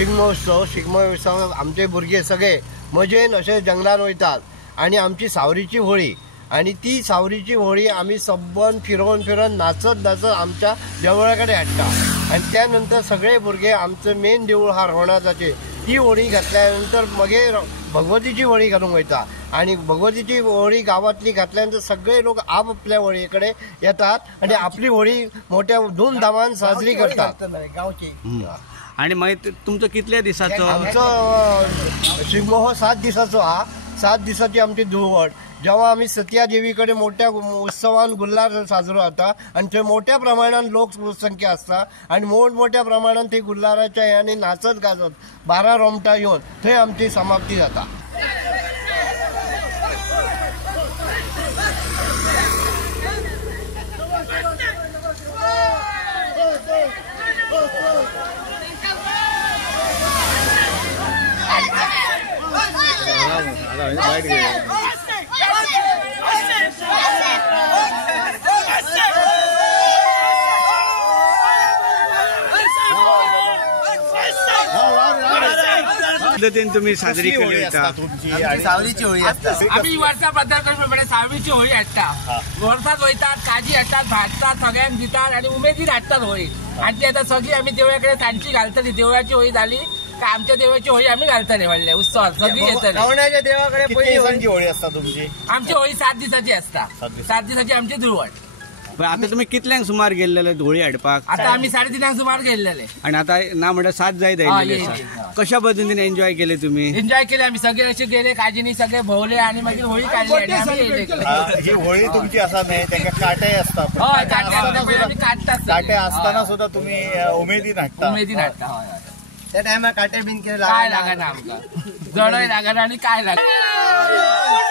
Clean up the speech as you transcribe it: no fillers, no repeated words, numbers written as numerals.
शिगमोत्सव आमचे भुरगे सगळे मजेन अशे जंगलान वयतात आणि आमची सावरीची होळी आणि ती सावरीची होळी आम्ही सबन फिरवून नाचत आमच्या देवळाकडे हाडटा आणि त्यानंतर सगळे भुरगे आमचं मेन देऊळ हा रवणाचाचे ती होळी घातल्यानंतर मागीर भगवतीची होळी घालूंक वयता आणि भगवतीची होळी गावातली घातल्यानंतर सगळे लोक आपल्या होळयेकडे येतात आणि आपली होळी मोठ्या धूमधामान साजरी करतात गावची। आणि मागीर तुमचो कितल्या दिसाचो? आमचो शिगमो हो 7 दिसाचो हा। 7 दिसाची आमची धुळवट जेव्हा आम्ही सत्या देवीकडे मोठ्या उत्सवान गुल्हार साजरो जाता आणि थंय मोठ्या प्रमाणात लोकसंख्या असता आणि मोठमोठ्या प्रमाणात ते गुल्हाराच्या ह्याने नाचत गाजत 12 रोमटा येऊन थंय आमची समाप्ती जाता। तुम्ही साजरी केली सावरीची होळी असता। आम्ही वर्षा पद्धतीप्रमाणे सावरीची होळी हाडटा। वर्षात वयतात, काजी हाडतात, भाजतात, सगळ्यांक दितात आणि उमेदीन हाडतात होळी आणि ती आता सगळी आम्ही देवळाकडे सांजची घालतली। देवळाची होळी झाली का आमच्या देवाची होळी आम्ही घालतले व्हडल्या उत्सवात सगळी येतली। रवणाच्या देवाकडे पहिली होळी असता तुमची? आमची होळी 7 दिसाची असता। 7 दिसाची आमची धुळवट। आता तुम्ही कितल्यांक सुमार गेल्लेले होळी हाडपाक? आता आम्ही 3:30 सुमार गेल्लेले आणि आता ना म्हणटा 7 जायत आयिल्ले। कशा पद्धतीने एन्जॉय केले तुम्ही? एन्जॉय केले आम्ही सगळे असे गेले काजीनी सगळे भोवले आणि मागीर होळी काढली आणि ही होळी तुमची असा नाही त्याका काटे असतात? हय काटे काढतात। काटे असताना सुद्धा तुम्ही उमेदीन हाडता? त्या टायमार काटे बिन केले काय लागना आमकां जडय लागना आणि काय लागना।